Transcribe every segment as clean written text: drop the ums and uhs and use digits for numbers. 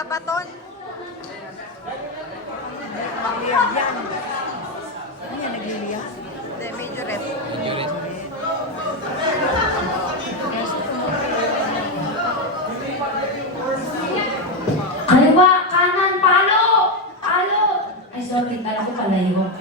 nagpapaton. Magliyab yan. Ano yan, nagliliyab? Hindi, medyo red. Kaliwa, kanan, palo! Palo! Ay, sorry, kala ko palayo.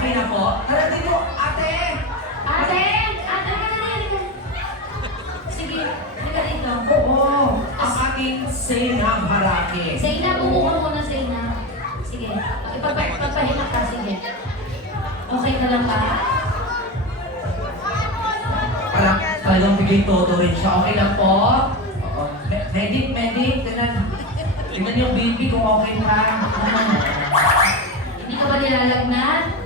Okay na po. Tara dito, ate! Ate! Ate, ka na din. Sige, halika dito. Oo, ang aking Sena Harake. Zainab, umuha muna, Zainab. Sige, ipagpahinga ka, sige. Okay ka lang ba? Talagang bigay todo rin siya. Okay lang po? Oo. Medic. Tingnan yung baby kung okay ka. Hindi ka ba nilalagnat?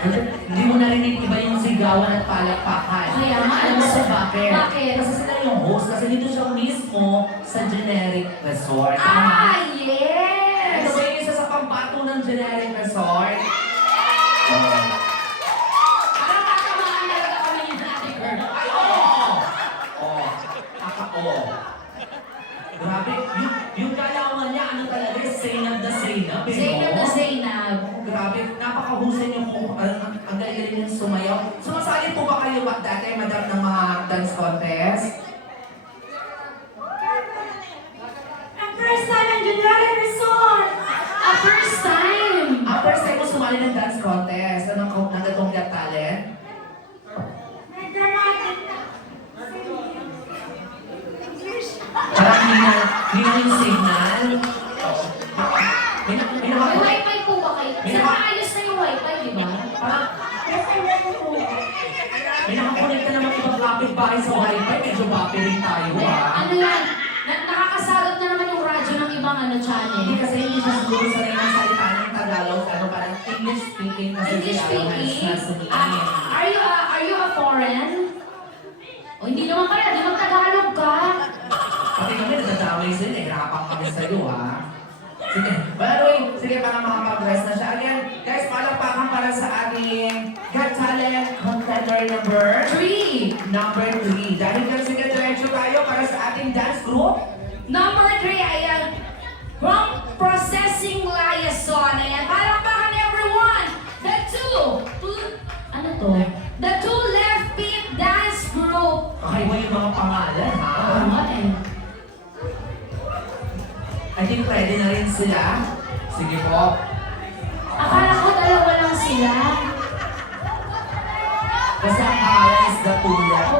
Hindi mo narinig iba yung sigawan at palakpakan. Kaya nga, Alam mo sa bakit? Bakit? Kasi sila yung host. Kasi dito siya mismo sa generic resort. Ah, Ito yes! ba yung isa sa pampato ng generic resort? Oo. Parang tatamaan talaga kami ni Ate Girl. Ay, oo! Oo. Oo. Grabe, yung kalaman niya, ano talaga, Zainab na Zainab. Zainab na Zainab. Grabe, napakahusay niyo po. Ang galing-galing yung sumayaw. Sumasali po ba kayo ba dati, madam, ng mga dance contest? Ang first time ang Generic Resort! A first time! First time mo sumali ng dance contest, ng Gatong Got Talent? May dramatic. Parang hina yung signal. May Minakakulit. wifi po ba kayo? Kasi maayos na yung wifi, di ba? Parang minakakulit ka naman ibang kapit-bahay sa wifi. Medyo bapi rin tayo, ha? Ano yan? Nakakasagot na naman yung radyo ng ibang channel. Hindi kasi hindi siya siguro sanay ng salita ng Tagalog. Ano, parang English speaking kasi English sila ang speaking? na sumingin. Are you a foreign? O hindi naman pala, di mag-Tagalog ka. Pati kami nadadamay sila, nahirapan kami sa'yo, ha? Sige, by the way, sige para makapag-rest na siya. Again, guys, palakpakan para sa ating Got Talent Contender number 3. Number 3. Dahil kasi sige, diretso tayo para sa ating dance group. Number 3 ay ang From Processing Liaison. Ayan, palakpakan everyone! ibang pangalan, ha? Oo nga eh. I think ready na rin sila. Sige po. Akala ko dalawa lang sila. Kasi ang pangalan is The Tulad.